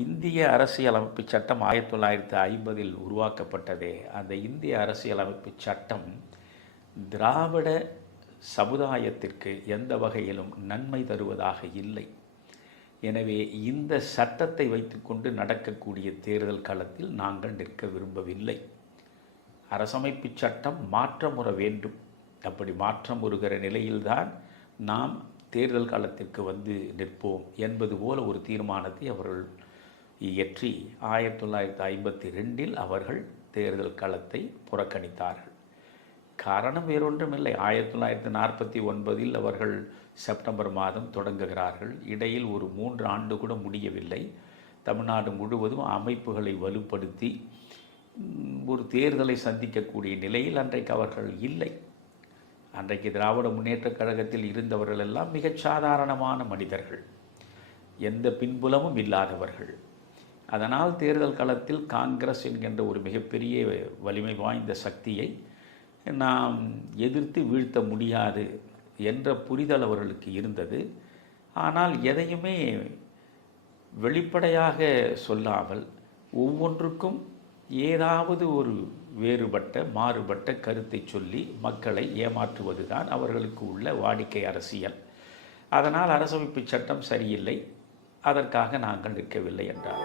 இந்திய அரசியலமைப்பு சட்டம் ஆயிரத்தி தொள்ளாயிரத்தி ஐம்பதில் உருவாக்கப்பட்டதே. அந்த இந்திய அரசியலமைப்பு சட்டம் திராவிட சமுதாயத்திற்கு எந்த வகையிலும் நன்மை தருவதாக இல்லை. எனவே இந்த சட்டத்தை வைத்துக்கொண்டு நடக்கக்கூடிய தேர்தல் காலத்தில் நாங்கள் நிற்க விரும்பவில்லை. அரசமைப்பு சட்டம் மாற்றமுற வேண்டும். அப்படி மாற்றமுறுகிற நிலையில்தான் நாம் தேர்தல் காலத்திற்கு வந்து நிற்போம் என்பது போல ஒரு தீர்மானத்தை அவர்கள் இயற்றி ஆயிரத்தி தொள்ளாயிரத்தி ஐம்பத்தி ரெண்டில் அவர்கள் தேர்தல் களத்தை புறக்கணித்தார்கள். காரணம் வேறொன்றுமில்லை. ஆயிரத்தி தொள்ளாயிரத்தி நாற்பத்தி ஒன்பதில் அவர்கள் செப்டம்பர் மாதம் தொடங்குகிறார்கள். இடையில் ஒரு மூன்று ஆண்டு கூட முடியவில்லை. தமிழ்நாடு முழுவதும் அமைப்புகளை வலுப்படுத்தி ஒரு தேர்தலை சந்திக்கக்கூடிய நிலையில் அன்றைக்கு அவர்கள் இல்லை. அன்றைக்கு திராவிட முன்னேற்றக் கழகத்தில் இருந்தவர்கள் எல்லாம் மிகச் சாதாரணமான மனிதர்கள். எந்த பின்புலமும் இல்லாதவர்கள். அதனால் தேர்தல் களத்தில் காங்கிரஸ் என்கின்ற ஒரு மிகப்பெரிய வலிமை வாய்ந்த சக்தியை நாம் எதிர்த்து வீழ்த்த முடியாது என்ற புரிதல் அவர்களுக்கு இருந்தது. ஆனால் எதையுமே வெளிப்படையாக சொல்லாமல் ஒவ்வொன்றுக்கும் ஏதாவது ஒரு வேறுபட்ட மாறுபட்ட கருத்தை சொல்லி மக்களை ஏமாற்றுவதுதான் அவர்களுக்கு உள்ள வாடிக்கை அரசியல். அதனால் அரசமைப்பு சட்டம் சரியில்லை. அதற்காக நாங்கள் நிற்கவில்லை என்றார்.